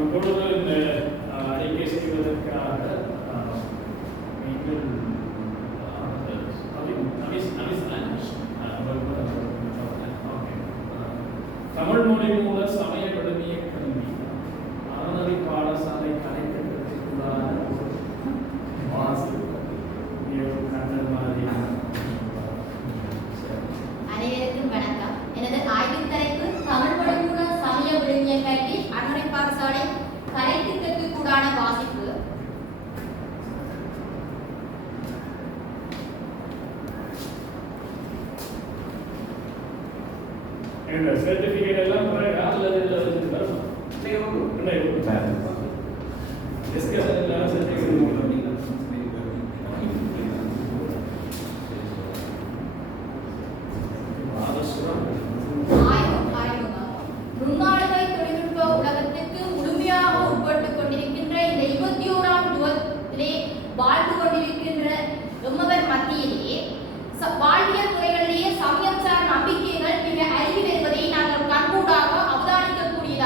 இப்பொழுது இந்த அறிக்கை செய்வதற்காக நீங்கள் தமிழ் மொழி மூல சமய விடுமிய கல்வி அறநெறி பாடசாலை கலைக்கட்டத்திற்குள்ளான அனைவருக்கும் வணக்கம். எனது ஆய்வு தலைப்பு தமிழ் மொழி மூல சமய விழுமிய கல்வி அறநெறி பாடசாலை கலைத்திட்டத்திற்குடான வாசிப்பு. இந்த சர்டிபிகேட் எல்லாம் அல்லது டிஸ்கஷன் எல்லாம் சர்டிபிகேட் நுண்ணாளுகை தொழில்நுட்ப உலகத்திற்கு முழுமையாக உட்பட்டுக் கொண்டிருக்கின்ற இந்த 21ஆம் யுகத்திலே வாழ்ந்து கொண்டிருக்கின்ற எம்மவர் மத்தியிலே வாழ்வியல் முறைகளிலேயே சமயம் சார் நம்பிக்கைகள் மிக அருகி வருவதை நாங்கள் கண்கூடாக அவதானிக்கக்கூடிய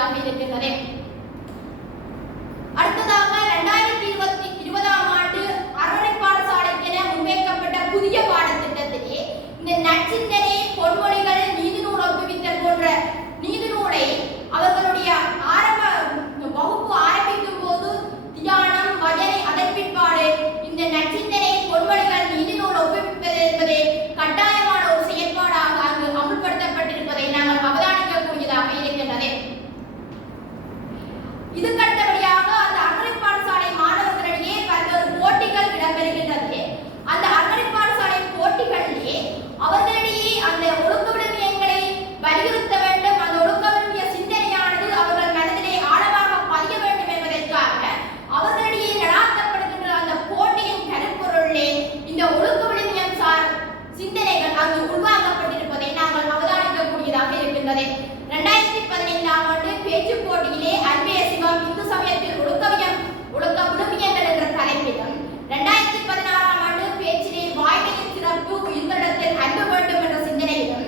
காணக்கூடியதாக இருக்கின்றது. அடுத்ததாக 2020ஆம் ஆண்டு அறநிலை பாடசாலைக்கென முன்வைக்கப்பட்ட புதிய பாடத்திட்டத்திலே இந்த நற்சிந்தனை, பொன்மொழிகள், நீதிநூல் ஒப்புவித்தல் போன்ற நீதிநூலை அவர்களுடைய ஆரம்ப வகுப்பு ஆரம்பிக்கும் போது தியானம், பஜனை, அதன் பிற்பாடு இந்த நற்சிந்தனை, பொன்மொழிகள், நீதிநூல் ஒப்புவிப்பது என்பது கட்டாயமான ஒரு செயற்பாடாக அங்கு அமுல்படுத்தப்பட்டிருப்பதை நாங்கள் அவதானிக்கக்கூடியதாக இருக்கின்றது. இதுக்கடுத்தபடியாக அந்த அறநிலை பாடசாலை மாணவர்களிடையே பல்வேறு போட்டிகள் இடம்பெறுகின்றது. அந்த அறநிலை பாடசாலை போட்டிகளிலே அவர்களிடையே அந்த ஒழுக்க விழுமியங்களை வலியுறுத்த வேண்டும், அந்த ஒழுக்க விழுமிய சிந்தனையானது அவர்கள் மனதிலே ஆழமாக பதிய வேண்டும் என்பதற்காக அவர்களிடையே நடாத்தப்படுகின்ற அந்த போட்டியின் கருப்பொருளிலே இந்த ஒழுக்க விழுமியம் சார் சிந்தனைகள் அங்கு உள்வாங்கப்பட்டிருப்பதை நாங்கள் அவதானிக்கக்கூடியதாக இருக்கின்றது. 2015ஆம் ஆண்டு பேச்சு போட்டியிலே அன்பே சிவம் இந்து சமயத்தில் ஒழுக்க விழுமியங்கள் என்ற தலைப்பிலும், 2016ஆம் ஆண்டு பேச்சிலே வாய்மையின் சிறப்பு, உயிர்களிடத்தில் அன்பு வேண்டும் என்ற சிந்தனையிலும்,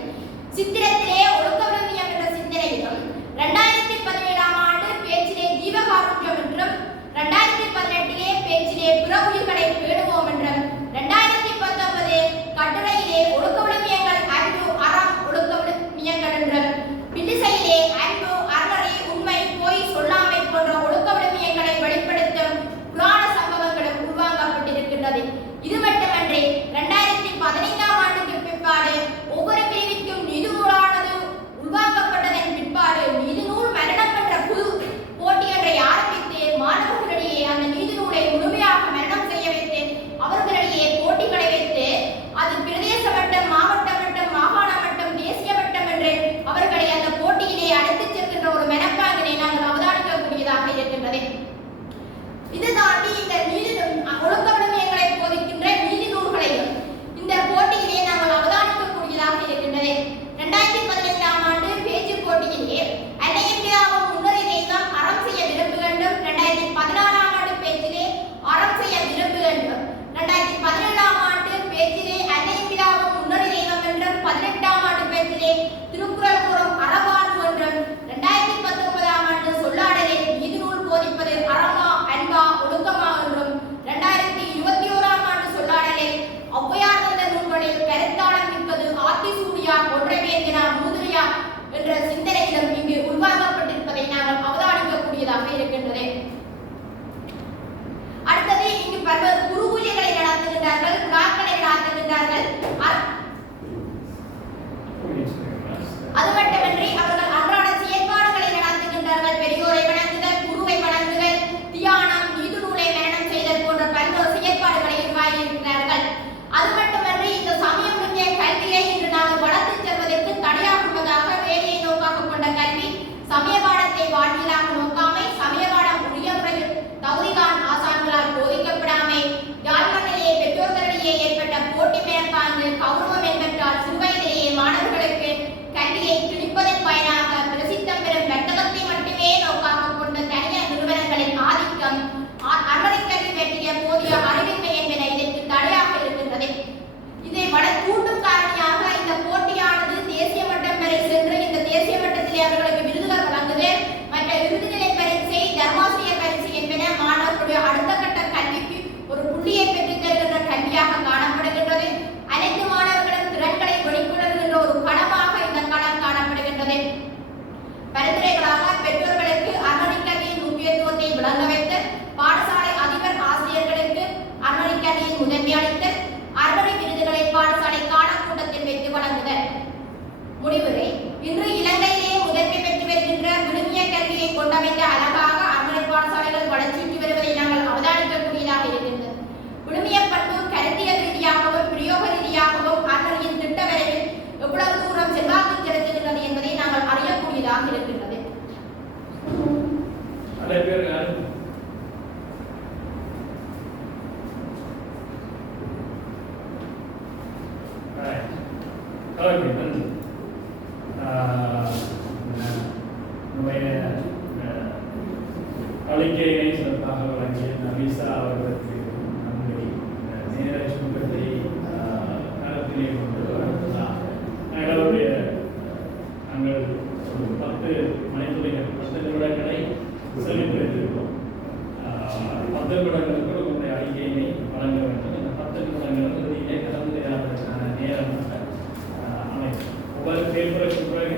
சித்திரத்திலே ஒழுக்க விழுமியம் என்ற சிந்தனையிலும், 2017ஆம் ஆண்டு பேச்சிலே ஜீவகாருண்யம் என்றும், 2018இலே பேச்சிலே பிற உயிர்களை பேணுவோம் என்றும், 2019 கட்டுரையிலே ஒழுக்க விழுமியங்கள் அன்பு, அறம், ஒழுக்க விழுமியங்கள் என்றும், பின்னிசையிலே அன்பு, அறநெறி, உண்மை, பொய், சொல்லாமை போன்ற ஒழுக்க விழுமியங்களை வெளிப்படுத்தும் புராண சம்பவங்களும் உருவாக்கப்பட்டிருக்கின்றது. இது மட்டுமன்றி 2015ஆம் ஆண்டுக்கு பிற்பாடு ஒவ்வொரு பிரிவிற்கும் நீதிநூலானது உருவாக்கப்பட்டதன் பிற்பாடு நீதிநூல் மரணம் என்ற புது போட்டி ஒன்றை ஆரம்பித்து மாணவர்களிடையே அந்த நீதிநூலை முழுமையாக மரணம் செய்ய வைத்து அவர்களிடையே போட்டிகளை வைத்து அது பிரதேச மட்டம், மாவட்ட மட்டம், மாகாண மட்டம், தேசிய மட்டம் என்று அவர்களை அந்த போட்டியிலே அழைத்துச் செல்கின்ற ஒரு மெனப்பாங்கினை நாங்கள் அவதானிக்கக்கூடியதாக இருக்கின்றது. இது தாண்டி இந்த ஒழுக்க விழுமியங்களை போதிக்கின்ற நீதி நூல்களையும் இந்த போட்டியிலே நாங்கள் அவதானிக்கக்கூடியதாக இருக்கின்றது. 2015ஆம் ஆண்டு பேச்சு போட்டியிலே அன்னையின் பிதாவும் முன்னறி தெய்வம் அறம் செய்ய விரும்பு வேண்டும், 2016ஆம் ஆண்டு பேச்சிலே அறம் செய்ய விரும்பு வேண்டும், 2017ஆம் ஆண்டு பேச்சிலே அன்னையின் பிதாவும் முன்னறி தெய்வம் என்றும், 18ஆம் ஆண்டு பேச்சிலே திருக்குறள் கூறும் அறவாழ்வு என்றும், 2019ஆம் ஆண்டு சொல்லாடலில் நீதிநூல் போதிப்பது அறமா, அன்பா, ஒழுக்கமா என்றும், 2021ஆம் ஆண்டு சொல்லாடலில் ஔவையார் தந்த நூல்களில் கருத்தாளம் மிக்கது ஆத்திசூடியா, ஒன்றைவேந்தினா, மூதுரையா என்ற சிந்தனையிலும் இங்கு உருவாக்கப்பட்டிருப்பதை நாங்கள் அவதானிக்கக்கூடியதாக இருக்கின்றது. அடுத்தது இங்கு பல்வேறு குருகுலிகளை நடத்துகின்றார்கள், விழாக்களை நடத்துகின்றார்கள். அது மட்டுமன்றி அவர்கள் அன்றாட செயற்பாடுகளை நடத்துகின்றார்கள். பெரியோரை வணங்குதல், குருவை வணங்குதல், தியானம், நீதிநூலை மரணம் செய்தல் போன்ற பல்வேறு செயற்பாடுகளை உருவாகியிருக்கிறார்கள். அது மட்டுமன்றி இந்த சமயம் முன்னே கல்வியை இன்று நாங்கள் வளர்த்துச் செல்வதற்கு தடையாகுவதாக வேலையை நோக்காக கொண்ட கல்வி, சமய பாடத்தை வாழ்வியலாக நோக்காமை, சமய பாடம் உரிய முறையில் தகுதிகான் ஆசான்களால் போதிக்கப்படாமை, யாழ்மண்ணிலே பெற்றோர்களிடையே ஏற்பட்ட போட்டி மேற்பாங்கு, கௌரவம் என்பதால் சிறுவயதிலேயே மாணவர்களுக்கு கல்வியை திணிப்பதன் பயனாக பிரசித்தம் பெறும் வர்த்தகத்தை மட்டுமே நோக்காக கொண்ட தனியார் நிறுவனங்களின் ஆதிக்கம், அறநிலை கல்வி பற்றிய போதிய அறிவின்மை என்பன இதற்கு தடையாக இருக்கின்றது. இதை தூண்டும் காரணியாக இந்த போட்டியானது தேசிய மட்டம் வரை சென்று இந்த தேசிய மட்டத்திலே அவர்களுக்கு விருதுகள் வழங்குதல், மற்ற இறுதிநிலை பரீட்சை, தர்மாசிரிய பரீட்சை என்பன மாணவர்களுடைய அடுத்த கட்ட கல்விக்கு ஒரு புள்ளியை பெற்றுத் தருகின்ற கல்வியாக காணப்படுகின்றது. அனைத்து மாணவர்களும் திறன்களை வெளிக்கொணர்கின்ற ஒரு களமாக இந்த களம் காணப்படுகின்றது. பரிந்துரைகளாக பெற்றோர்களுக்கு அறநிலை கல்வியின் முக்கியத்துவத்தை விளங்க வைத்தல், பாடசாலை அதிபர் ஆசிரியர்களுக்கு அறநிலை கல்வியின் முதன்மை அளித்தல், அறநிலை விருதுகளை பாடசாலை காலக்கூட்டத்தில் வைத்து வழங்குதல். முடிவுரை: இன்று இலங்கையிலே முதன்மை பெற்று வருகின்ற விழுமிய கல்வியை கொண்டமைந்த அழகாக அறநிலை பாடசாலைகள் வளர்ச்சிக்கு வருவதை நாங்கள் அவதானிக்கக்கூடியதாக இருக்கின்றது. விழுமிய பண்பு கருத்தியல் ரீதியாகவும் பிரயோக ரீதியாகவும் அறநிலையின் திட்ட வரைவில் எவ்வளவு தூரம் செல்வாக்கு செலுத்துகின்றது என்பதை நாங்கள் அறியக்கூடியதாக இருக்கின்றது. அளிக்கையினை சிறப்பாக வழங்கிய நபீசா அவர்களுக்கு நன்றி. நேர சுருக்கத்தை கருத்திலே கொண்டு வரலாம். எங்களுடைய நாங்கள் ஒரு 10 மணித்துளிகள் 10 10 நிமிடங்களுக்கு உங்களுடைய அறிக்கையினை வழங்க வேண்டும். இந்த 10 நிமிடங்கள் இறுதியிலே கலந்துரையாடலுக்கான நேரம் அமைக்கும். ஒவ்வொரு பேப்பருக்கு பிறகு